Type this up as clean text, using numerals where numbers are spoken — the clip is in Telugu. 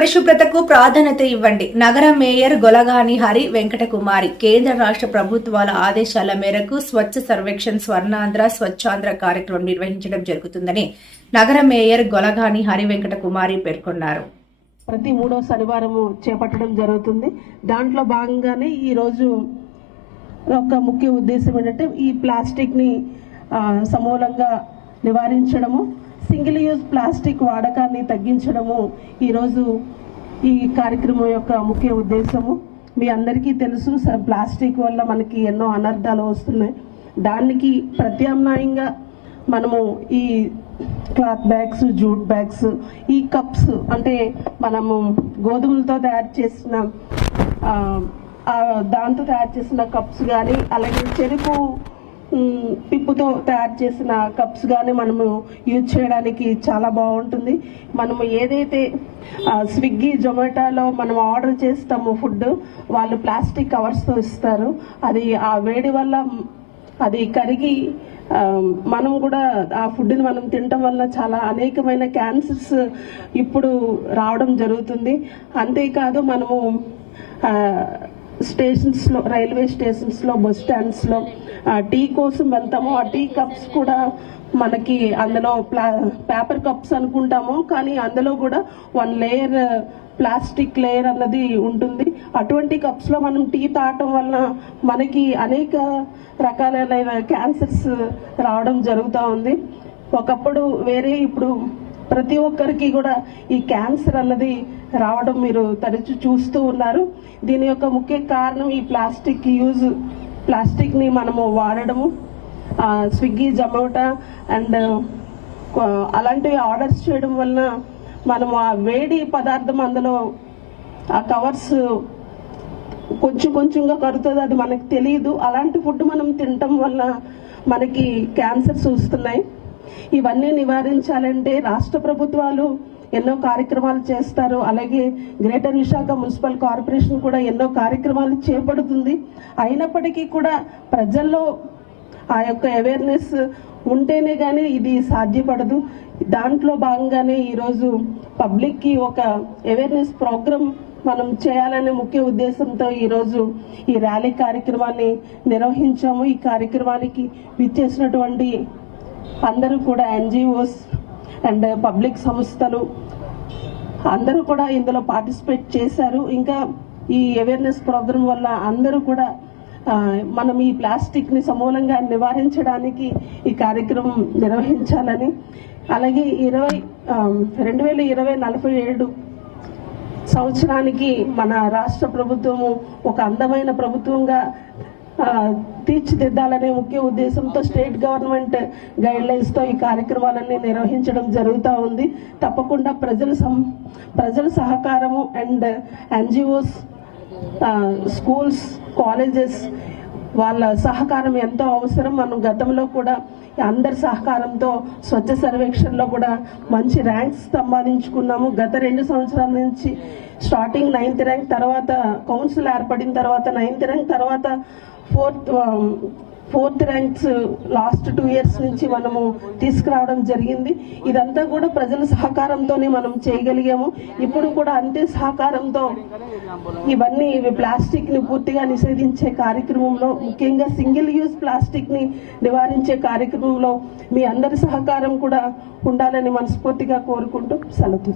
పరిశుభ్రతకు ప్రాధాన్యత ఇవ్వండి. నగర మేయర్ గొలగాని హరి వెంకటకుమారి. కేంద్ర రాష్ట్ర ప్రభుత్వాల ఆదేశాల మేరకు స్వచ్ఛ సర్వేక్షణ్ స్వర్ణాంధ్ర స్వచ్ఛాంధ్ర కార్యక్రమం నిర్వహించడం జరుగుతుందని నగర మేయర్ గొలగాని హరి వెంకటకుమారి పేర్కొన్నారు. ప్రతి మూడో శనివారం చేపట్టడం జరుగుతుంది. దాంట్లో భాగంగానే ఈ రోజు ఒక ముఖ్య ఉద్దేశం ఏంటంటే ఈ ప్లాస్టిక్ ని సమూలంగా నివారించడము, సింగిల్ యూజ్ ప్లాస్టిక్ వాడకాన్ని తగ్గించడము ఈరోజు ఈ కార్యక్రమం యొక్క ముఖ్య ఉద్దేశము. మీ అందరికీ తెలుసు, ప్లాస్టిక్ వల్ల మనకి ఎన్నో అనర్థాలు వస్తున్నాయి. దానికి ప్రత్యామ్నాయంగా మనము ఈ క్లాత్ బ్యాగ్స్, జూట్ బ్యాగ్స్, ఈ కప్స్ అంటే మనము గోధుమలతో తయారు చేసిన దాంతో తయారు చేసిన కప్స్ కానీ, అలాగే చెరుకు పిప్పుతో తయారు చేసిన కప్స్ కానీ మనము యూజ్ చేయడానికి చాలా బాగుంటుంది. మనము ఏదైతే స్విగ్గీ, జొమాటోలో మనం ఆర్డర్ చేస్తామో ఫుడ్, వాళ్ళు ప్లాస్టిక్ కవర్స్తో ఇస్తారు. అది ఆ వేడి వల్ల అది కరిగి మనం కూడా ఆ ఫుడ్ని మనం తినటం వల్ల చాలా అనేకమైన క్యాన్సర్స్ ఇప్పుడు రావడం జరుగుతుంది. అంతేకాదు మనము స్టేషన్స్లో, రైల్వే స్టేషన్స్లో, బస్ స్టాండ్స్లో టీ కోసం వెళ్తాము. ఆ టీ కప్స్ కూడా మనకి అందులో పేపర్ కప్స్ అనుకుంటాము, కానీ అందులో కూడా 1 లేయర్ ప్లాస్టిక్ లేయర్ అన్నది ఉంటుంది. అటువంటి కప్స్లో మనం టీ తాగటం వల్ల మనకి అనేక రకాలైన క్యాన్సర్స్ రావడం జరుగుతూ ఉంది. ఒకప్పుడు వేరే, ఇప్పుడు ప్రతి ఒక్కరికి కూడా ఈ క్యాన్సర్ అన్నది రావడం మీరు తరచు చూస్తూ ఉన్నారు. దీని యొక్క ముఖ్య కారణం ఈ ప్లాస్టిక్ని మనము వాడడము. స్విగ్గీ, జొమాటో అండ్ అలాంటివి ఆర్డర్స్ చేయడం వలన మనము ఆ వేడి పదార్థం అందులో ఆ కవర్స్ కొంచెం కొంచెంగా కరుగుతుంది, అది మనకు తెలియదు. అలాంటి ఫుడ్ మనం తినటం వల్ల మనకి క్యాన్సర్స్ వస్తున్నాయి. ఇవన్నీ నివారించాలంటే రాష్ట్ర ప్రభుత్వాలు ఎన్నో కార్యక్రమాలు చేస్తారు. అలాగే గ్రేటర్ విశాఖ మున్సిపల్ కార్పొరేషన్ కూడా ఎన్నో కార్యక్రమాలు చేపడుతుంది. అయినప్పటికీ కూడా ప్రజల్లో ఆ యొక్క అవేర్నెస్ ఉంటేనే కానీ ఇది సాధ్యపడదు. దాంట్లో భాగంగానే ఈరోజు పబ్లిక్కి ఒక అవేర్నెస్ ప్రోగ్రామ్ మనం చేయాలనే ముఖ్య ఉద్దేశంతో ఈరోజు ఈ ర్యాలీ కార్యక్రమాన్ని నిర్వహించాము. ఈ కార్యక్రమానికి విచ్చేసినటువంటి అందరూ కూడా ఎన్జిఓస్ అండ్ పబ్లిక్ సంస్థలు అందరూ కూడా ఇందులో పార్టిసిపేట్ చేశారు. ఇంకా ఈ అవేర్నెస్ ప్రోగ్రాం వల్ల అందరూ కూడా మనం ఈ ప్లాస్టిక్ని సమూలంగా నివారించడానికి ఈ కార్యక్రమం నిర్వహించాలని, అలాగే 2047 సంవత్సరానికి మన రాష్ట్ర ప్రభుత్వము ఒక అందమైన ప్రభుత్వంగా తీర్చిదిద్దాలనే ముఖ్య ఉద్దేశంతో స్టేట్ గవర్నమెంట్ గైడ్లైన్స్తో ఈ కార్యక్రమాలన్నీ నిర్వహించడం జరుగుతూ ఉంది. తప్పకుండా ప్రజల సహకారము అండ్ ఎన్జిఓస్, స్కూల్స్, కాలేజెస్ వాళ్ళ సహకారం ఎంతో అవసరం. మనం గతంలో కూడా అందరి సహకారంతో స్వచ్ఛ సర్వేక్షణలో కూడా మంచి ర్యాంక్స్ సంపాదించుకున్నాము. గత 2 సంవత్సరాల నుంచి స్టార్టింగ్ 9th ర్యాంక్, తర్వాత కౌన్సిల్ ఏర్పడిన తర్వాత 9th ర్యాంక్, తర్వాత 4th ర్యాంక్స్ లాస్ట్ 2 years నుంచి మనము తీసుకురావడం జరిగింది. ఇదంతా కూడా ప్రజల సహకారంతోనే మనం చేయగలిగాము. ఇప్పుడు కూడా అంతే సహకారంతో ఇవన్నీ ప్లాస్టిక్ ని పూర్తిగా నిషేధించే కార్యక్రమంలో, ముఖ్యంగా సింగిల్ యూజ్ ప్లాస్టిక్ ని నివారించే కార్యక్రమంలో మీ అందరి సహకారం కూడా ఉండాలని మనస్ఫూర్తిగా కోరుకుంటూ సెలవు.